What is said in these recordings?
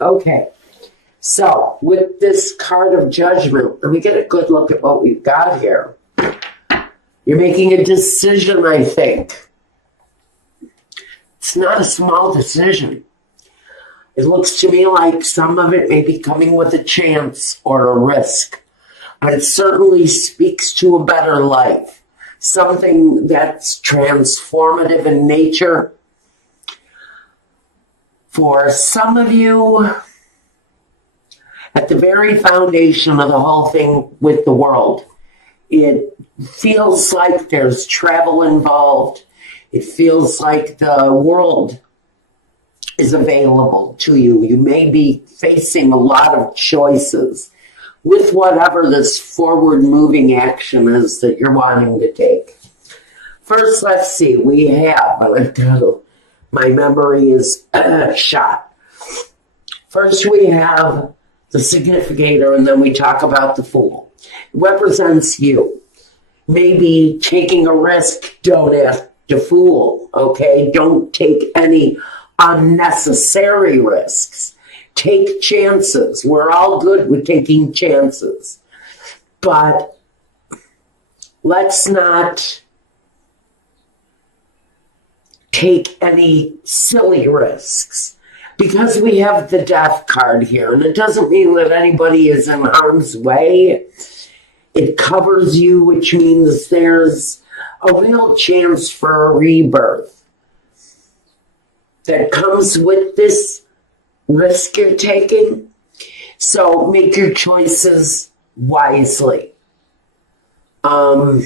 Okay. So with this card of judgment, let me get a good look at what we've got here. You're making a decision, I think. It's not a small decision. It looks to me like some of it may be coming with a chance or a risk. But it certainly speaks to a better life. Something that's transformative in nature. For some of you, at the very foundation of the whole thing with the world, it feels like there's travel involved. It feels like the world is available to you. You may be facing a lot of choices with whatever this forward-moving action is that you're wanting to take. First, let's see. We have, my memory is shot. First, we have the significator, and then we talk about the Fool. It represents you. Maybe taking a risk, don't ask to fool, okay? Don't take any unnecessary risks. Take chances. We're all good with taking chances. But let's not take any silly risks. Because we have the Death card here, and it doesn't mean that anybody is in harm's way. It covers you, which means there's a real chance for a rebirth that comes with this risk you're taking. So make your choices wisely. Now,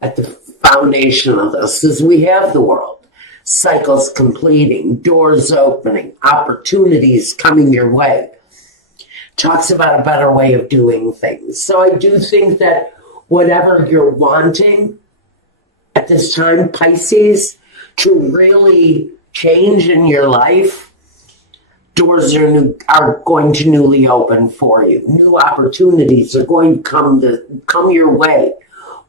at the foundation of this is we have the world. Cycles completing, doors opening, opportunities coming your way. Talks about a better way of doing things. So I do think that whatever you're wanting at this time, Pisces, to really change in your life, doors are going to newly open for you. New opportunities are going to come your way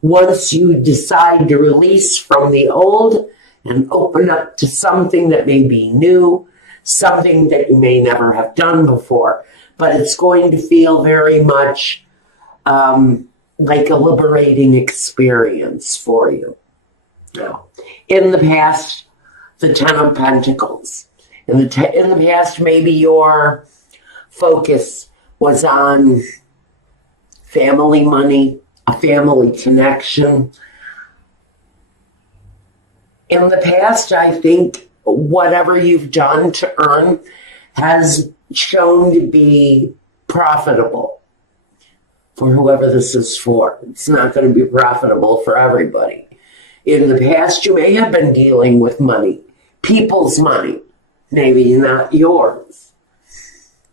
once you decide to release from the old and open up to something that may be new, something that you may never have done before. But it's going to feel very much like a liberating experience for you. Now, in the past, the Ten of Pentacles. In the past, maybe your focus was on family money, a family connection. In the past, I think whatever you've done to earn has shown to be profitable for whoever this is for. It's not going to be profitable for everybody. In the past, you may have been dealing with money, people's money, maybe not yours.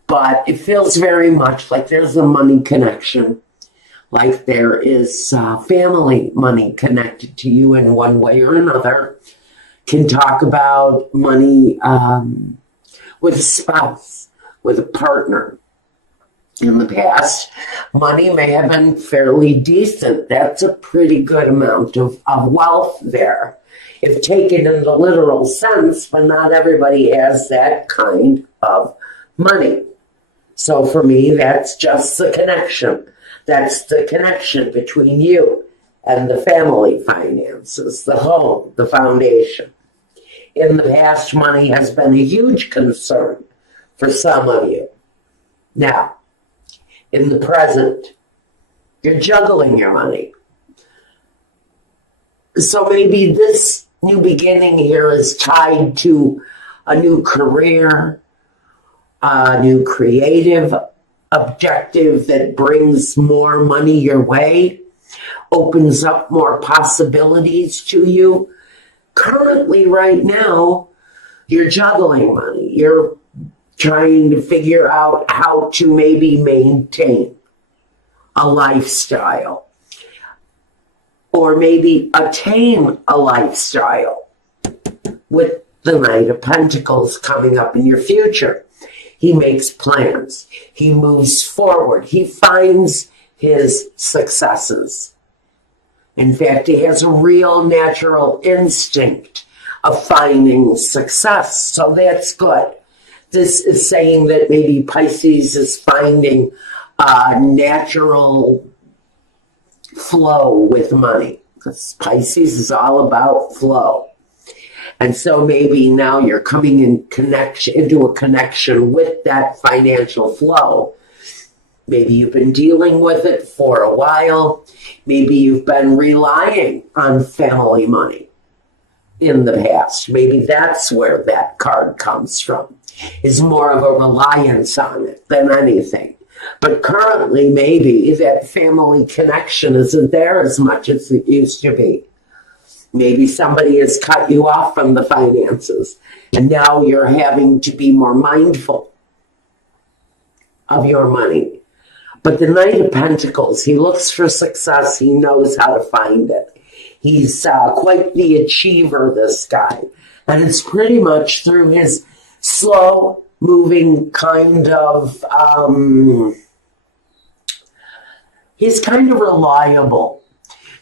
But it feels very much like there's a money connection, like there is family money connected to you in one way or another. Can talk about money with a spouse, with a partner. In the past, money may have been fairly decent. That's a pretty good amount of wealth there, if taken in the literal sense, but not everybody has that kind of money. So for me, that's just the connection. That's the connection between you and the family finances, the home, the foundation. In the past, money has been a huge concern for some of you. Now, in the present, you're juggling your money. So maybe this new beginning here is tied to a new career, a new creative objective that brings more money your way, opens up more possibilities to you. Currently, right now, you're juggling money. You're trying to figure out how to maybe maintain a lifestyle or maybe attain a lifestyle with the Knight of Pentacles coming up in your future. He makes plans. He moves forward. He finds his successes. In fact, he has a real natural instinct of finding success. So that's good. This is saying that maybe Pisces is finding a natural flow with money, because Pisces is all about flow. And so maybe now you're coming into a connection with that financial flow. Maybe you've been dealing with it for a while. Maybe you've been relying on family money in the past. Maybe that's where that card comes from. Is more of a reliance on it than anything. But currently, maybe that family connection isn't there as much as it used to be. Maybe somebody has cut you off from the finances, and now you're having to be more mindful of your money. But the Knight of Pentacles, he looks for success. He knows how to find it. He's quite the achiever, this guy. And it's pretty much through his slow moving kind of, he's kind of reliable.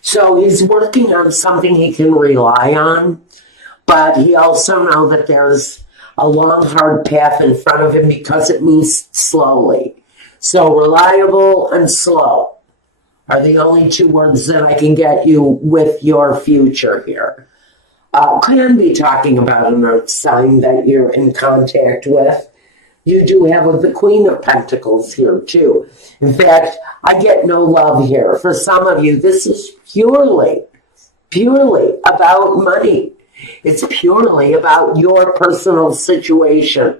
So he's working on something he can rely on, but he also knows that there's a long, hard path in front of him because it moves slowly. So reliable and slow are the only two words that I can get you with your future here. Can be talking about an earth sign that you're in contact with. You do have the Queen of Pentacles here too. In fact, I get no love here. For some of you, this is purely about money. It's purely about your personal situation.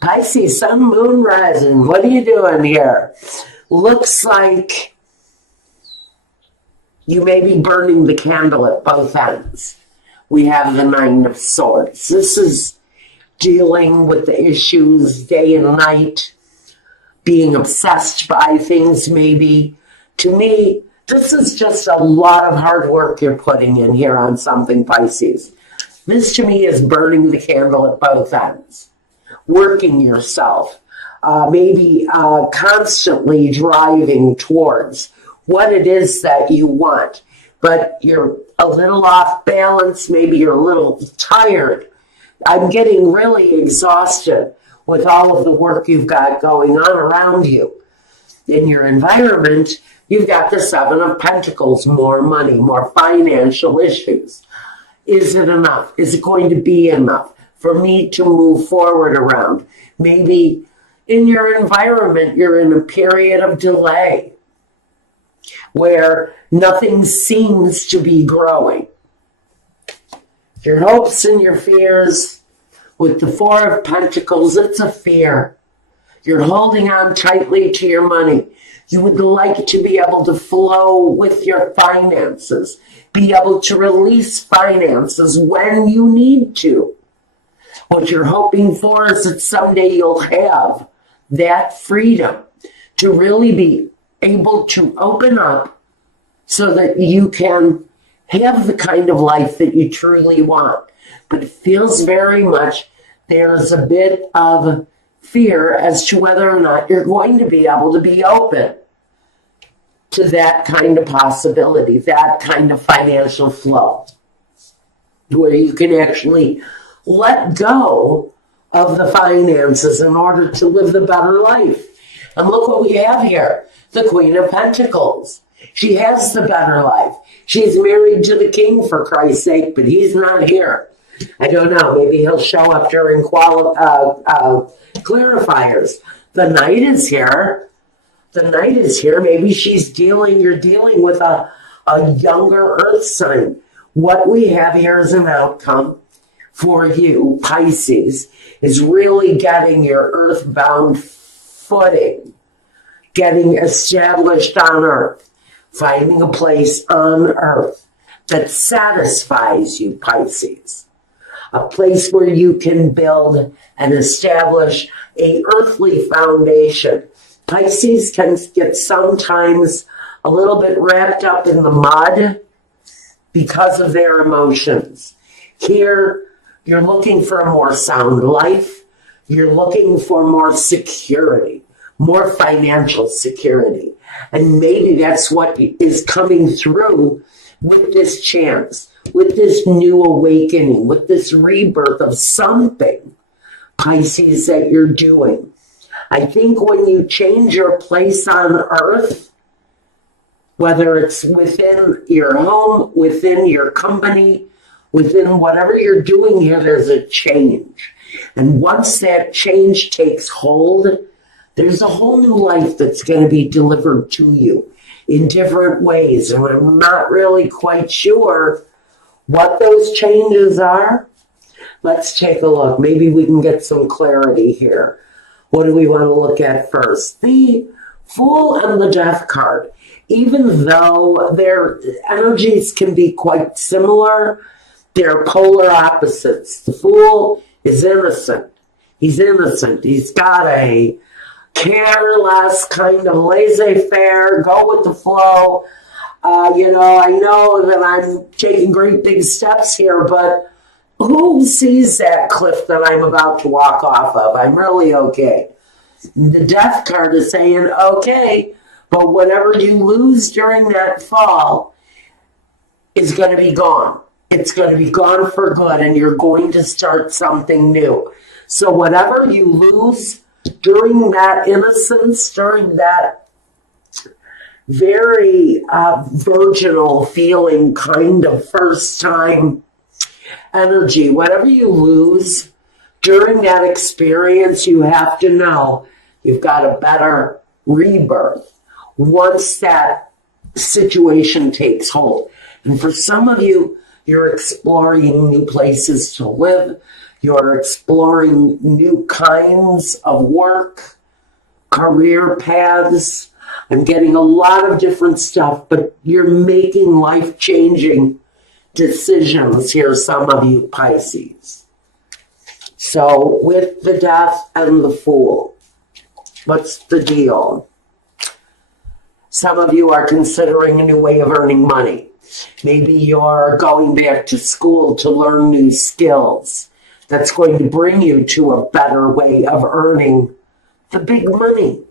Pisces, Sun, Moon, Rising, what are you doing here? Looks like you may be burning the candle at both ends. We have the Nine of Swords. This is dealing with the issues day and night, being obsessed by things maybe. To me, this is just a lot of hard work you're putting in here on something, Pisces. This to me is burning the candle at both ends. Working yourself, maybe constantly driving towards what it is that you want, but you're a little off balance, maybe you're a little tired. I'm getting really exhausted with all of the work you've got going on around you. In your environment, you've got the Seven of Pentacles, more money, more financial issues. Is it enough? Is it going to be enough for me to move forward around? Maybe in your environment, you're in a period of delay where nothing seems to be growing. Your hopes and your fears, with the Four of Pentacles, it's a fear. You're holding on tightly to your money. You would like to be able to flow with your finances, be able to release finances when you need to. What you're hoping for is that someday you'll have that freedom to really be able to open up so that you can have the kind of life that you truly want. But it feels very much there's a bit of fear as to whether or not you're going to be able to be open to that kind of possibility, that kind of financial flow, where you can actually let go of the finances in order to live the better life. And look what we have here, the Queen of Pentacles. She has the better life. She's married to the king, for Christ's sake, but he's not here. I don't know, maybe he'll show up during clarifiers. The Knight is here. The Knight is here. Maybe you're dealing with a younger earth sign. What we have here as an outcome for you, Pisces, is really getting your earthbound footing, getting established on earth, finding a place on earth that satisfies you, Pisces. A place where you can build and establish an earthly foundation. Pisces can get sometimes a little bit wrapped up in the mud because of their emotions. Here, you're looking for a more sound life. You're looking for more security, more financial security. And maybe that's what is coming through with this chance. with this new awakening, with this rebirth of something, Pisces, that you're doing. I think when you change your place on earth, whether it's within your home, within your company, within whatever you're doing here, there's a change. And once that change takes hold, there's a whole new life that's going to be delivered to you in different ways. And I'm not really quite sure what those changes are. Let's take a look. Maybe we can get some clarity here. What do we want to look at first? The Fool and the Death card. Even though their energies can be quite similar, they're polar opposites. The Fool is innocent. He's innocent. He's got a careless kind of laissez-faire, go with the flow. I know that I'm taking great big steps here, but who sees that cliff that I'm about to walk off of? I'm really okay. The Death card is saying, okay, but whatever you lose during that fall is going to be gone. It's going to be gone for good, and you're going to start something new. So whatever you lose during that innocence, during that very virginal feeling, kind of first time energy, whatever you lose during that experience, you have to know you've got a better rebirth once that situation takes hold. And for some of you, you're exploring new places to live. You're exploring new kinds of work, career paths. I'm getting a lot of different stuff, but you're making life-changing decisions here, some of you Pisces. So with the Death and the Fool, what's the deal? Some of you are considering a new way of earning money. Maybe you're going back to school to learn new skills. That's going to bring you to a better way of earning the big money.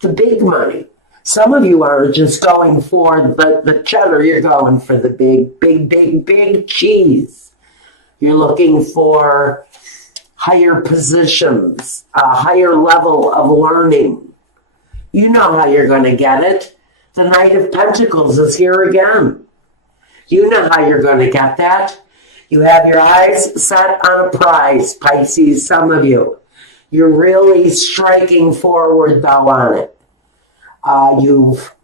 The big money. Some of you are just going for the cheddar. You're going for the big cheese. You're looking for higher positions, a higher level of learning. You know how you're going to get it. The Knight of Pentacles is here again. You know how you're going to get that. You have your eyes set on a prize, Pisces, some of you. You're really striking forward, though, on it. You've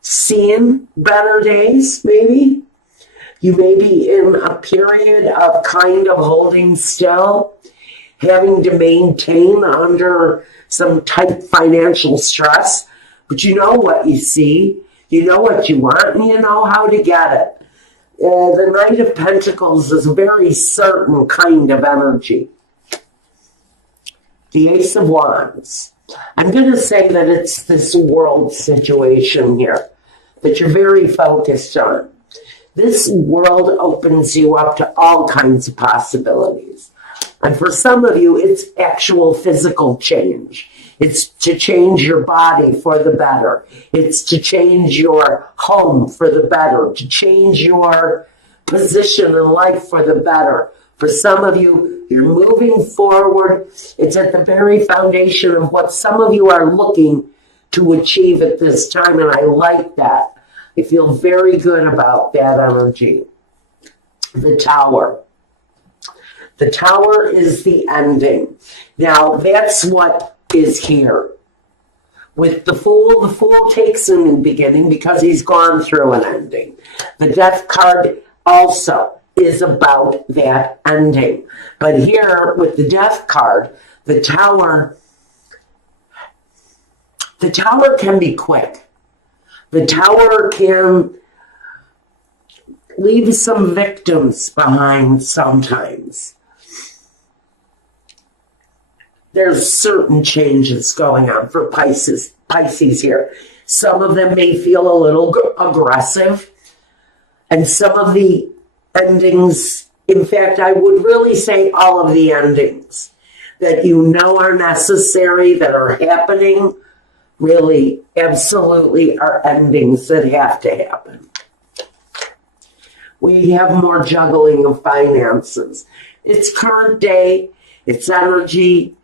seen better days, maybe. You may be in a period of kind of holding still, having to maintain under some tight financial stress. But you know what you see, you know what you want, and you know how to get it. The Knight of Pentacles is a very certain kind of energy. The Ace of Wands. I'm going to say that it's this world situation here that you're very focused on. This world opens you up to all kinds of possibilities. And for some of you, it's actual physical change. It's to change your body for the better. It's to change your home for the better, to change your position in life for the better. For some of you, you're moving forward. It's at the very foundation of what some of you are looking to achieve at this time, and I like that. I feel very good about that energy. The Tower. The Tower is the ending. Now, that's what is here. With the Fool takes a new beginning because he's gone through an ending. The Death card also is about that ending. But here, with the Death card, the Tower can be quick. The Tower can leave some victims behind sometimes. There's certain changes going on for Pisces here. Some of them may feel a little aggressive, and some of the endings, in fact, I would really say all of the endings that you know are necessary, that are happening, really, absolutely are endings that have to happen. We have more juggling of finances. It's current day. It's energy.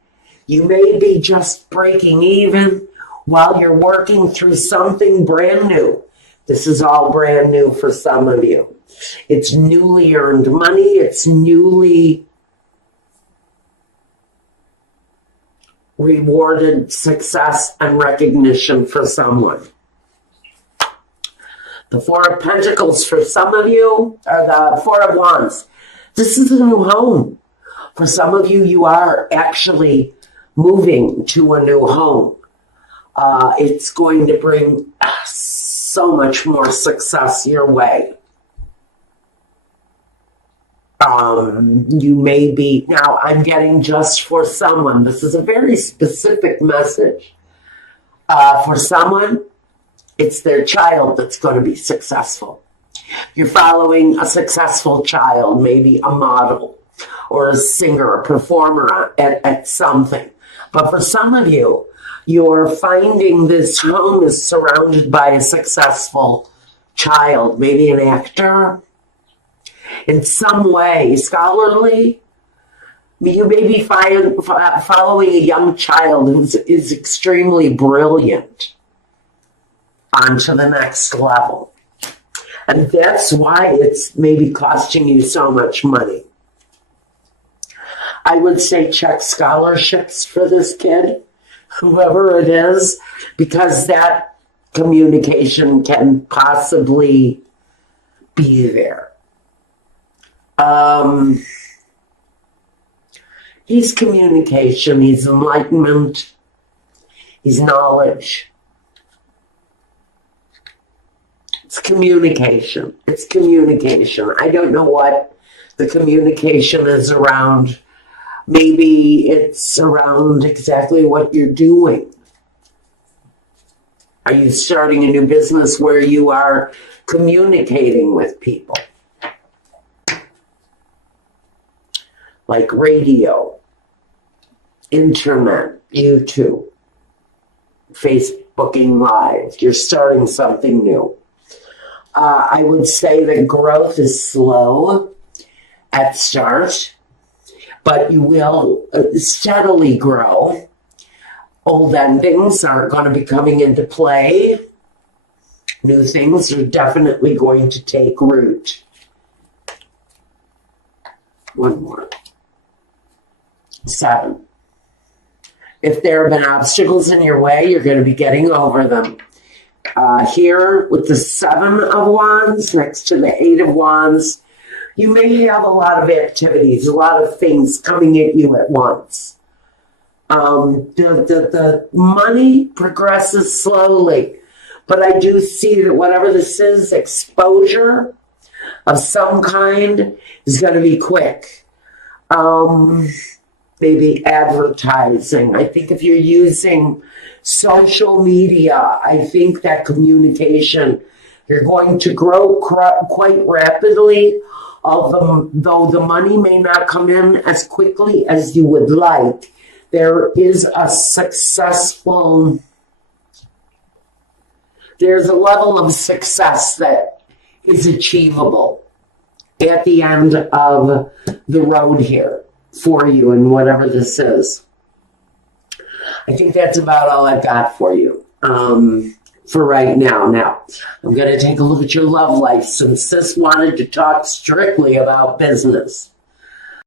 You may be just breaking even while you're working through something brand new. This is all brand new for some of you. It's newly earned money. It's newly rewarded success and recognition for someone. The Four of Pentacles for some of you, or the Four of Wands. This is a new home. For some of you, you are actually moving to a new home. It's going to bring so much more success your way. You may be, now I'm getting just for someone. This is a very specific message. For someone, it's their child that's going to be successful. You're following a successful child, maybe a model or a singer, a performer at something. But for some of you, you're finding this home is surrounded by a successful child, maybe an actor, in some way, scholarly. You may be following a young child who is extremely brilliant onto the next level. And that's why it's maybe costing you so much money. I would say check scholarships for this kid, whoever it is, because that communication can possibly be there. He's communication, he's enlightenment, he's knowledge. It's communication. It's communication. I don't know what the communication is around. Maybe it's around exactly what you're doing. Are you starting a new business where you are communicating with people? Like radio, internet, YouTube, Facebooking Live. You're starting something new. I would say that growth is slow at start, but you will steadily grow. Old endings are going to be coming into play. New things are definitely going to take root. One more. 7. If there have been obstacles in your way, you're going to be getting over them. Here with the 7 of Wands next to the 8 of Wands, you may have a lot of activities, a lot of things coming at you at once. The money progresses slowly, but I do see that whatever this is, exposure of some kind is going to be quick. Maybe advertising. I think if you're using social media, I think that communication, you're going to grow quite rapidly, although the money may not come in as quickly as you would like. There is a successful, there's a level of success that is achievable at the end of the road here for you and whatever this is. I think that's about all I've got for you for right now. Now, I'm going to take a look at your love life since this wanted to talk strictly about business.